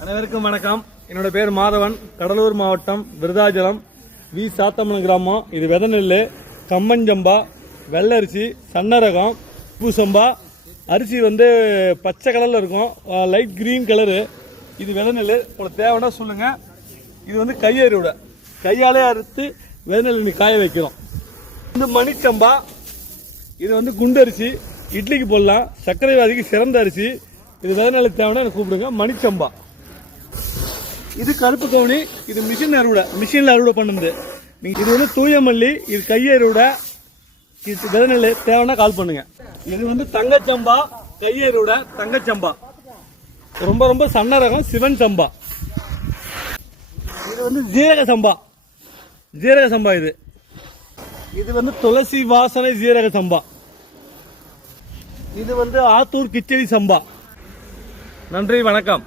அனைவருக்கும் வணக்கம். என்னோட பேர் மாதவன். கடலூர் மாவட்டம் விருதாச்சலம் வி சாத்தமலம் கிராமம். இது வித நெல், கம்மஞ்சம்பா, வெள்ளரிசி, சன்னரகம், பூசம்பா. அரிசி வந்து பச்சை கலரில் இருக்கும், லைட் கிரீன் கலரு. இது வித நெல். உங்களுக்கு தேவைன்னா சொல்லுங்கள். இது வந்து கையறுவடை, கையாலே அறுத்து வித நெல் நீ காய வைக்கிறோம். இந்த மணிச்சம்பா, இது வந்து குண்டரிசி, இட்லிக்கு போடலாம். சர்க்கரை வியாதிக்கு சிறந்த அரிசி. இது வித நெல் தேவைன்னா எனக்கு கூப்பிடுங்க. மணிச்சம்பா. இது கருப்பு கவுனி. இது மிஷின் அறுவடை, மிஷினில் அறுவடை பண்ணுது. இது வந்து தூய மல்லி, இது கை அறுவடை. இது வித நெல் தேவைன்னா கால் பண்ணுங்க. இது வந்து தங்கச்சம்பா, கை அறுவடை, தங்கச்சம்பா. ரொம்ப ரொம்ப சன்ன ரகம் சிவன் சம்பா. இது வந்து ஜீரக சம்பா, ஜீரக சம்பா. இது வந்து துளசி வாசனை ஜீரக சம்பா. இது வந்து ஆத்தூர் கிச்சடி சம்பா. நன்றி, வணக்கம்.